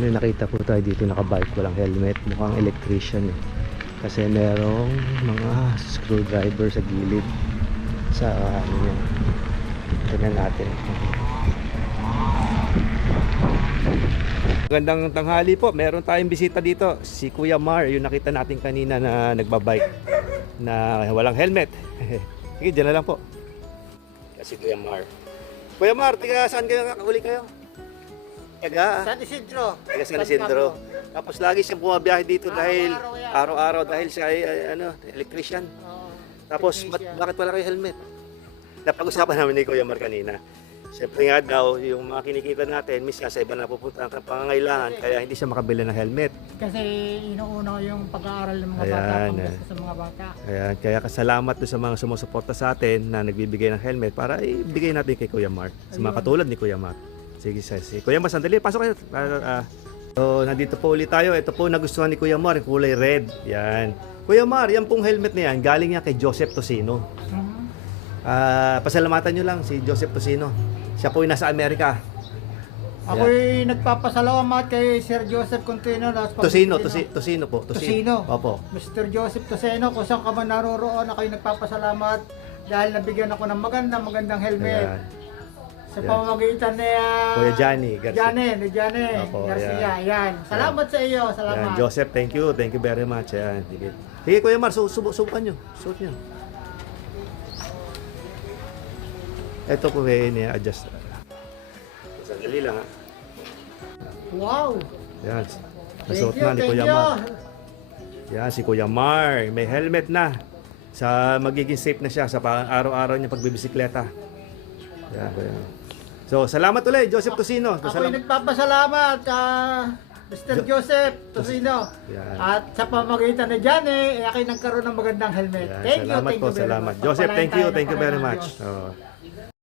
May nakita po tayo dito nakabike, walang helmet, mukhang electrician eh. Kasi merong mga screwdriver sa gilid sa ano niya. Tingnan natin. Magandang tanghali po. Meron tayong bisita dito. Si Kuya Mar, yung nakita natin kanina na nagbabike na walang helmet. Sige, dyan na lang po. Si Kuya Mar. Kuya Mar, tiga saan kayo kakahuli kayo? San Isidro. Taga San Isidro. Tapos lagi siyang bumabiyahe dito dahil araw-araw dahil siya ay electrician. Tapos bakit wala kayo helmet? Napag-usapan namin ni Kuya Mar kanina. Siyempre nga daw, yung mga kinikita natin, minsan sa iba na pupunta ang pangangailangan, kaya hindi siya makabili ng helmet. Kasi inuuna yung pag-aaral ng mga bata, panggastos sa mga bata. Ayan, kaya kasalamat doon sa mga sumusuporta sa atin na nagbibigay ng helmet para ibigay natin kay Kuya Mar. Sa mga katulad ni Kuya Mar. Sige, sige. Kuya Mar, sandali, pasok kayo. So, nandito po ulit tayo. Ito po nagustuhan ni Kuya Mar, yung kulay red. Yan. Kuya Mar, yan pong helmet na yan, galing niya kay Joseph Tocino. Pasalamatan nyo lang si Joseph Tocino. Siya po yung nasa Amerika. Ako'y nagpapasalamat kay Sir Joseph Contino. Tocino po. Tocino. Opo. Mr. Joseph Tocino, kung saan ka man naroroon, ako'y nagpapasalamat dahil nabigyan ako ng magandang helmet. Ayan. Sa pamamagitan ni Kuya Johnny Johnny Opo, Garcia. Ayan. Salamat sa iyo. Salamat. Ayan. Joseph, thank you. Thank you very much. Ayan. Sige, Kuya Mar, subukan nyo. Suot nyo. Ito po i-adjust. Sandali lang ha. Wow. Yan. Nasuot na ni Kuya Mar. Yan, si Kuya Mar. May helmet na. Sa magiging safe na siya sa araw-araw niya pagbibisikleta. Yan, yan. So, salamat ulit, Joseph Tocino. Ako'y nagpapasalamat Mr. Joseph Tocino. Yan. At sa pamamagitan ni Johnny, ako'y nagkaroon ng magandang helmet. Yan, Thank you salamat po, very salamat. much. Joseph, Pagpalain thank you tayo ng very Panginoon much. Diyos. Oh.